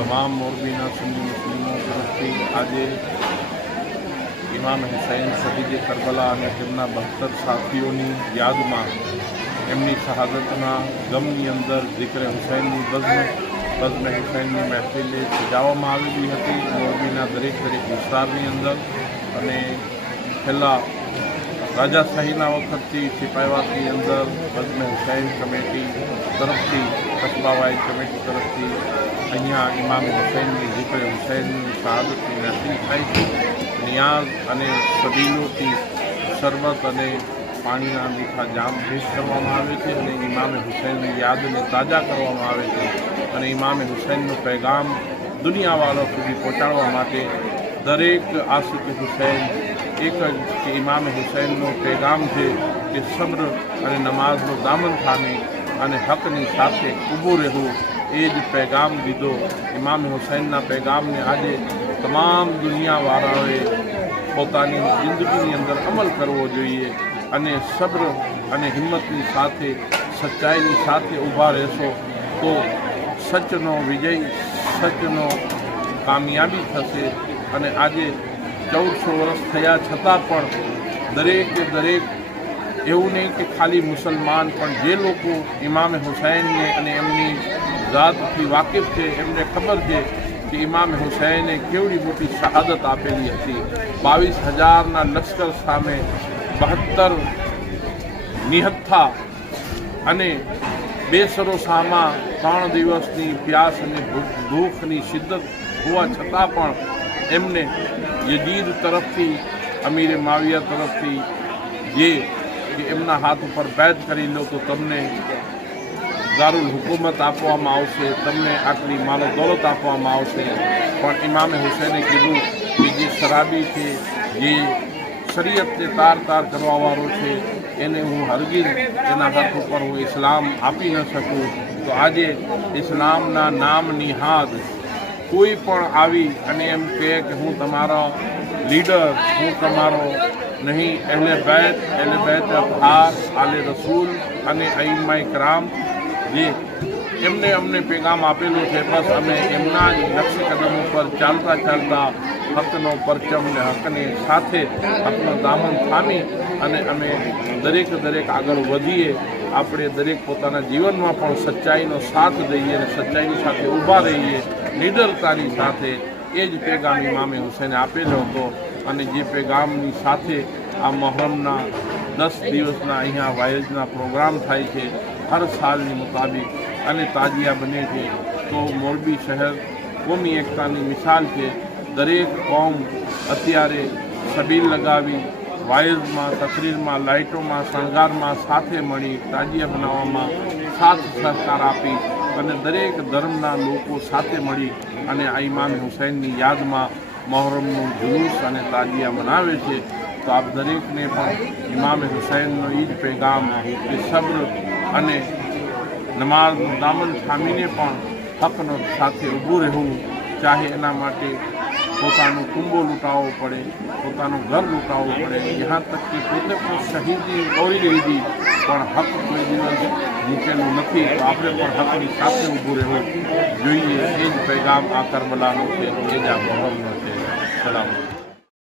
તમામ મોરબીના સુન્ની મુસ્લિમો તરફથી આજે ઇમામ હુસૈન શહીદે કરબલા અને તેમના 72 સાથીઓની યાદમાં એમની શહાદતના ગમની અંદર જિક્ર હુસૈનની બઝ્મ હુસૈનની મહેફિલે સજાવવામાં આવેલી હતી મોરબીના દરેક વિસ્તારની અંદર। અને છેલ્લા રાજાશાહીના વખતથી સિપાહીવાસની અંદર બઝ્મ હુસૈન કમિટી તરફથી કસબાવાઈ કમિટી તરફથી અહીંયા ઇમામ હુસૈનની જિક્ર હુસૈનની શહાદતની મહેફિલ થાય છે। નિયાઝ અને સબીલોથી શરબત અને પાણીના મીઠા જામ પેશ કરવામાં આવે છે અને ઇમામ હુસૈનની યાદને તાજા કરવામાં આવે છે અને ઇમામ હુસૈનનો પૈગામ દુનિયાવાળા સુધી પહોંચાડવા માટે દરેક આશિક હુસૈન એક જ કે ઇમામ હુસૈનનો પૈગામ છે કે સબ્ર અને નમાઝનો દામન થામે અને હકની સાથે ઊભું રહેવું એ જ પૈગામ દીધો। ઇમામ હુસૈનના પૈગામને આજે તમામ દુનિયાવાળાઓએ પોતાની જિંદગીની અંદર અમલ કરવો જોઈએ અને સબ્ર અને હિંમતની સાથે સચ્ચાઈની સાથે ઊભા રહેશો તો સચનો વિજય સચનો કામયાબી થશે। અને આજે 1400 વર્ષ થયા છતાં પણ દરેક એવું નહીં કે ખાલી મુસલમાન પણ જે લોકો ઇમામ હુસૈનને અને એમની ઝાતથી વાકેફ છે એમને ખબર છે કે ઇમામ હુસૈને કેવડી મોટી શહાદત આપેલી હતી। 22,000ના લશ્કર સામે 72 નિહત્થા અને બેસરો સામા 3 દિવસની પ્યાસ અને ભૂખની શિદ્દત હોવા છતાં પણ એમને યઝીદ તરફથી અમીર માવિયા તરફથી જે કે એમના હાથ ઉપર બેત કરી લો તો તમને દારુલ હુકુમત આપવામાં આવશે, તમને આટલી માલો દોલત આપવામાં આવશે, પણ ઇમામ હુસૈને કીધું કે જે શરાબી છે, જે શરીયતને તાર કરવાવાળો છે, એને હું હરગીઝ એના હાથ ઉપર હું ઇસ્લામ આપી ન શકું। તો આજે ઇસ્લામના નામની હાથ કોઈ પણ આવી અને એમ કહે કે હું તમારો લીડર, હું તમારો નહીં, અહેલે બેત અફહાર આલે રસૂલ અને અઈમ્માએ કરામ જે એમને અમને પેગામ આપેલો છે, બસ અમે એમના જ નકશ કદમ ઉપર ચાલતા હકનો પરચમ ને હકની સાથે હકનો દામન થામી અને અમે દરેક આગળ વધીએ। આપણે દરેક પોતાના જીવનમાં પણ સચ્ચાઈનો સાથ દઈએ અને સચ્ચાઈની સાથે ઊભા રહીએ, નિડરતાની સાથે। એ જ પેગામ ઇમામે હુસૈને આપેલો હતો અને જે પેગામની સાથે આ મહોરમના 10 દિવસના અહીંયા વાયજના પ્રોગ્રામ થાય છે હર સાલની મુતાબિક અને તાજિયા બને છે। તો મોરબી શહેર કોમી એકતાની મિસાલ છે। દરેક કોમ અત્યારે સબીલ લગાવી વાયઝમાં, તકરીરમાં, લાઇટોમાં, શણગારમાં સાથે મળી તાજિયા બનાવવામાં સાથ સહકાર આપી અને દરેક ધર્મના લોકો સાથે મળી અને આ ઇમામ હુસૈનની યાદમાં મહોરમનું જુલુસ અને તાજિયા મનાવે છે। તો આપ દરેકને પણ ઇમામ હુસૈનનો એ જ પૈગામ કે સબ્ર અને નમાઝનું દામન થામીને પણ હકનો સાથે ઊભું રહેવું, ચાહે એના માટે પોતાનું કુંભો લૂંટાવવો પડે, પોતાનું ઘર લૂંટાવવું પડે, યહાં તક કે પોતે પણ શહીદી ઓરી લીધી પણ હક કોઈ દિવસ મૂકેલું નથી। તો આપણે પણ હકની સાથે ઊભું રહેવું જોઈએ। એ જ પૈગામ આ કરબલાનો છે, એ જ આ મહોરમનો છે। સલામ।